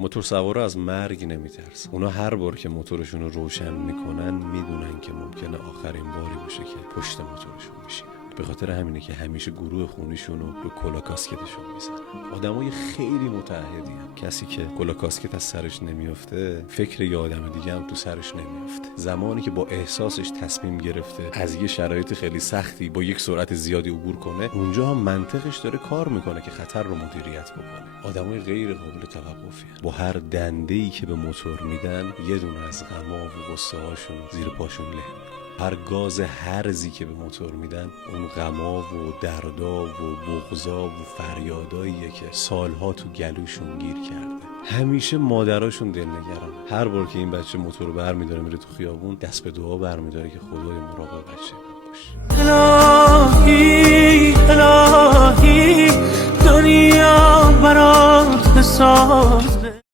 موتور سوارا از مرگ نمیترسن. اونا هر بار که موتورشون رو روشن میکنن میدونن که ممکنه آخرین باری باشه که پشت موتورشون میشینن. به خاطر همینه که همیشه گروه خونیشون رو کلا کاسکتشون میزنن. آدمای خیلی متعهدی هم. کسی که کلا کاسکت از سرش نمیافته فکر یه آدم دیگه هم تو سرش نمیافته. زمانی که با احساسش تصمیم گرفته از یه شرایط خیلی سختی با یک سرعت زیادی عبور کنه، اونجا هم منطقش داره کار میکنه که خطر رو مدیریت بکنه. آدمای غیر قابل توقفی با هر دنده‌ای که به موتور میدن یه دونه از غما و غصه هاشون زیر پاشون له میکنه. هر گاز هرزی که به موتور میدن اون غما و دردا و بغضا و فریاداییه که سالها تو گلوشون گیر کرده. همیشه مادراشون دلنگران. هر بار که این بچه موتور رو برمیداره میره تو خیابون، دست به دعا برمیداره که خدای مراقب بچه باشه. الهی الهی دنیا برات بساز